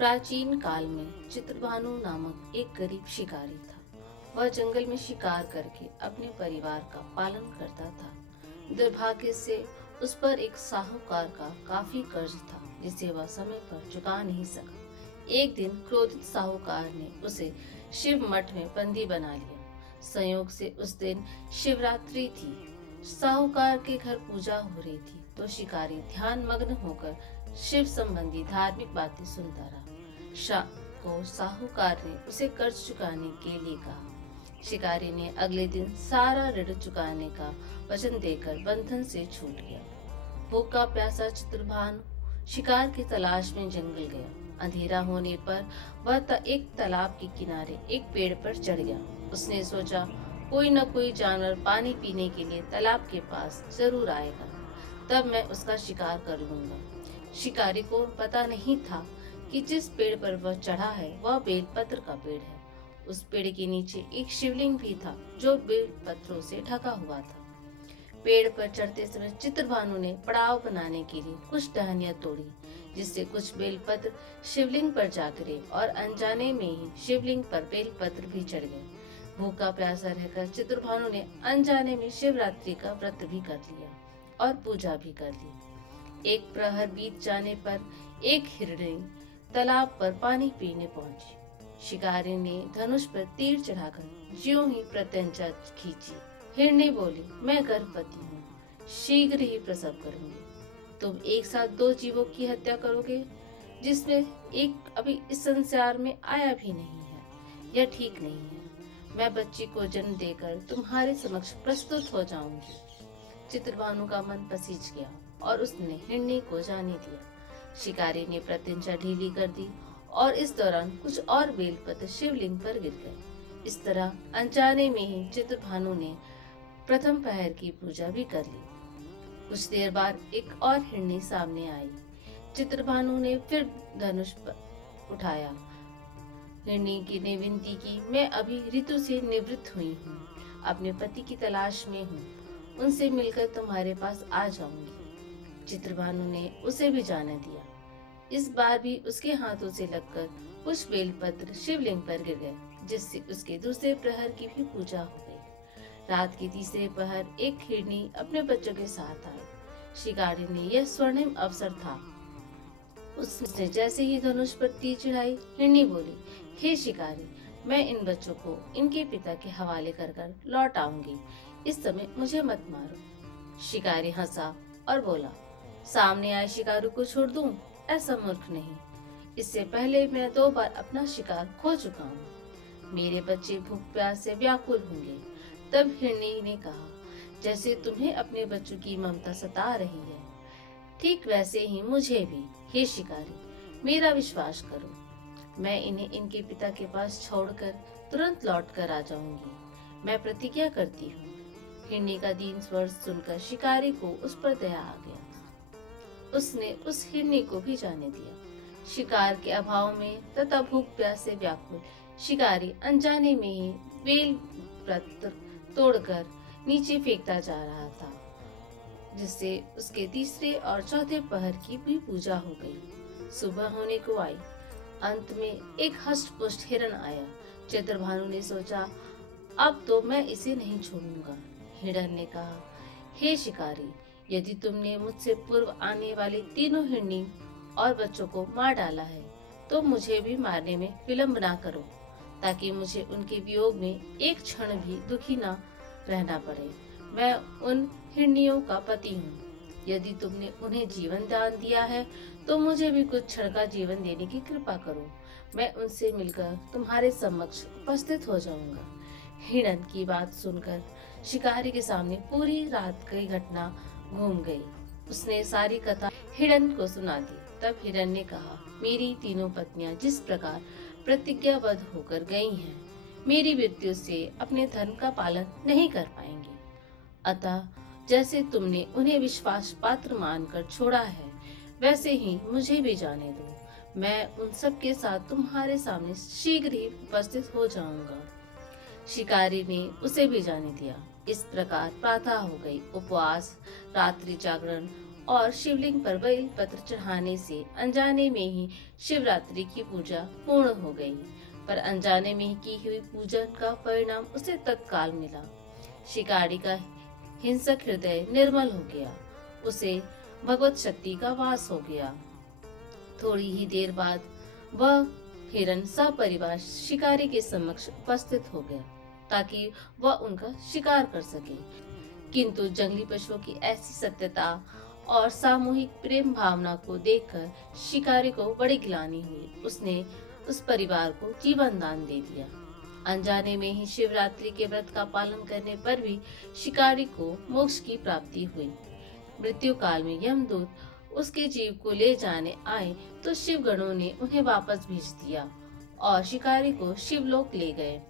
प्राचीन काल में चित्रभानु नामक एक गरीब शिकारी था। वह जंगल में शिकार करके अपने परिवार का पालन करता था। दुर्भाग्य से उस पर एक साहूकार का काफी कर्ज था, जिसे वह समय पर चुका नहीं सका। एक दिन क्रोधित साहूकार ने उसे शिव मठ में बंदी बना लिया। संयोग से उस दिन शिवरात्रि थी। साहूकार के घर पूजा हो रही थी, तो शिकारी ध्यान मग्न होकर शिव संबंधी धार्मिक बातें सुनता रहा। शाम को साहूकार ने उसे कर्ज चुकाने के लिए कहा। शिकारी ने अगले दिन सारा ऋण चुकाने का वचन देकर बंधन से छूट गया। भूखा प्यासा चित्रभानु शिकार की तलाश में जंगल गया। अंधेरा होने पर वह एक तालाब के किनारे एक पेड़ पर चढ़ गया। उसने सोचा, कोई न कोई जानवर पानी पीने के लिए तालाब के पास जरूर आएगा, तब मैं उसका शिकार कर लूंगा। शिकारी को पता नहीं था कि जिस पेड़ पर वह चढ़ा है वह बेलपत्र का पेड़ है। उस पेड़ के नीचे एक शिवलिंग भी था, जो बेल पत्रों से ढका हुआ था। पेड़ पर चढ़ते समय चित्रभानु ने पड़ाव बनाने के लिए कुछ टहनियां तोड़ी, जिससे कुछ बेलपत्र शिवलिंग पर जा गिरे और अनजाने में ही शिवलिंग पर बेलपत्र भी चढ़ गए। भूखा प्यासा रहकर चित्रभानु ने अनजाने में शिवरात्रि का व्रत भी कर लिया और पूजा भी कर ली। एक प्रहर बीत जाने पर एक हिरणी तालाब पर पानी पीने पहुंची। शिकारी ने धनुष पर तीर चढ़ाकर ज्यों ही प्रत्यंचा खींची। हिरणी बोली, मैं गर्भवती हूँ, शीघ्र ही प्रसव करूंगी। तुम एक साथ दो जीवों की हत्या करोगे, जिसमें एक अभी इस संसार में आया भी नहीं है। यह ठीक नहीं है। मैं बच्ची को जन्म देकर तुम्हारे समक्ष प्रस्तुत हो जाऊंगी। चित्रभानु का मन पसीज गया और उसने हिरणी को जाने दिया। शिकारी ने प्रतिज्ञा ढीली कर दी और इस दौरान कुछ और बेलपत्र शिवलिंग पर गिर गए। इस तरह अनजाने में ही चित्रभानु ने प्रथम पहर की पूजा भी कर ली। कुछ देर बाद एक और हिरणी सामने आई। चित्रभानु ने फिर धनुष उठाया। हिरणी की ने विनती की, मैं अभी ऋतु से निवृत्त हुई हूँ, अपने पति की तलाश में हूँ, उनसे मिलकर तुम्हारे पास आ जाऊंगी। चित्रभानु ने उसे भी जाने दिया। इस बार भी उसके हाथों से लगकर कुछ बेलपत्र शिवलिंग पर गिर गए, जिससे उसके दूसरे प्रहर की भी पूजा हो गई। रात के तीसरे पहर एक हिरणी अपने बच्चों के साथ आई। शिकारी ने यह स्वर्णिम अवसर था। उसने जैसे ही धनुष पर तीर चढ़ाई, हिरणी बोली, हे शिकारी, मैं इन बच्चों को इनके पिता के हवाले कर लौट आऊंगी। इस समय मुझे मत मारो। शिकारी हंसा और बोला, सामने आए शिकारु को छोड़ दूं? ऐसा मूर्ख नहीं। इससे पहले मैं 2 बार अपना शिकार खो चुका हूँ। मेरे बच्चे भूख प्यास से व्याकुल होंगे। तब हिरणी ने कहा, जैसे तुम्हें अपने बच्चों की ममता सता रही है, ठीक वैसे ही मुझे भी। हे शिकारी, मेरा विश्वास करो, मैं इन्हें इनके पिता के पास छोड़कर तुरंत लौट कर आ जाऊंगी। मैं प्रतिज्ञा करती हूँ। हिरणी का दीन स्वर सुनकर शिकारी को उस पर दया आ गया। उसने उस हिरणी को भी जाने दिया। शिकार के अभाव में तथा भूख प्यास से व्याकुल शिकारी अनजाने में ही बेल पत्र तोड़कर नीचे फेंकता जा रहा था, जिससे उसके तीसरे और चौथे पहर की भी पूजा हो गई। सुबह होने को आई। अंत में एक हष्ट-पुष्ट हिरण आया। चित्रभानु ने सोचा, अब तो मैं इसे नहीं छोड़ूंगा। हिरण ने कहा, हे शिकारी, यदि तुमने मुझसे पूर्व आने वाले तीनों हिरणी और बच्चों को मार डाला है, तो मुझे भी मारने में विलंब ना करो, ताकि मुझे उनके वियोग में एक क्षण भी दुखी ना रहना पड़े। मैं उन हिरनियों का पति हूँ। यदि तुमने उन्हें जीवन दान दिया है, तो मुझे भी कुछ क्षण का जीवन देने की कृपा करो। मैं उनसे मिलकर तुम्हारे समक्ष उपस्थित हो जाऊंगा। हिरण की बात सुनकर शिकारी के सामने पूरी रात की घटना घूम गई। उसने सारी कथा हिरण को सुना दी। तब हिरण ने कहा, मेरी तीनों पत्नियां जिस प्रकार प्रतिज्ञाबद्ध होकर गई हैं, मेरी मृत्यु से अपने धर्म का पालन नहीं कर पाएंगी। अतः जैसे तुमने उन्हें विश्वास पात्र मानकर छोड़ा है, वैसे ही मुझे भी जाने दो। मैं उन सब के साथ तुम्हारे सामने शीघ्र ही उपस्थित हो जाऊंगा। शिकारी ने उसे भी जाने दिया। इस प्रकार प्रातः हो गई। उपवास, रात्रि जागरण और शिवलिंग पर बेल पत्र चढ़ाने से अनजाने में ही शिवरात्रि की पूजा पूर्ण हो गई। पर अनजाने में ही की हुई पूजन का परिणाम उसे तत्काल मिला। शिकारी का हिंसक हृदय निर्मल हो गया, उसे भगवत शक्ति का वास हो गया। थोड़ी ही देर बाद वह हिरण सपरिवार शिकारी के समक्ष उपस्थित हो गया ताकि वह उनका शिकार कर सके। किंतु जंगली पशुओं की ऐसी सत्यता और सामूहिक प्रेम भावना को देखकर शिकारी को बड़ी ग्लानि हुई। उसने उस परिवार को जीवन दान दे दिया। अनजाने में ही शिवरात्रि के व्रत का पालन करने पर भी शिकारी को मोक्ष की प्राप्ति हुई। मृत्यु काल में यमदूत उसके जीव को ले जाने आए तो शिव गणों ने उन्हें वापस भेज दिया और शिकारी को शिवलोक ले गए।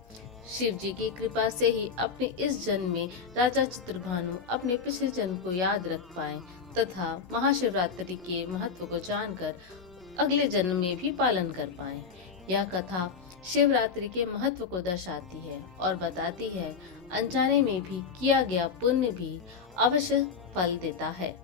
शिव जी की कृपा से ही अपने इस जन्म में राजा चित्रभानु अपने पिछले जन्म को याद रख पाए तथा महाशिवरात्रि के महत्व को जानकर अगले जन्म में भी पालन कर पाए। यह कथा शिवरात्रि के महत्व को दर्शाती है और बताती है अनजाने में भी किया गया पुण्य भी अवश्य फल देता है।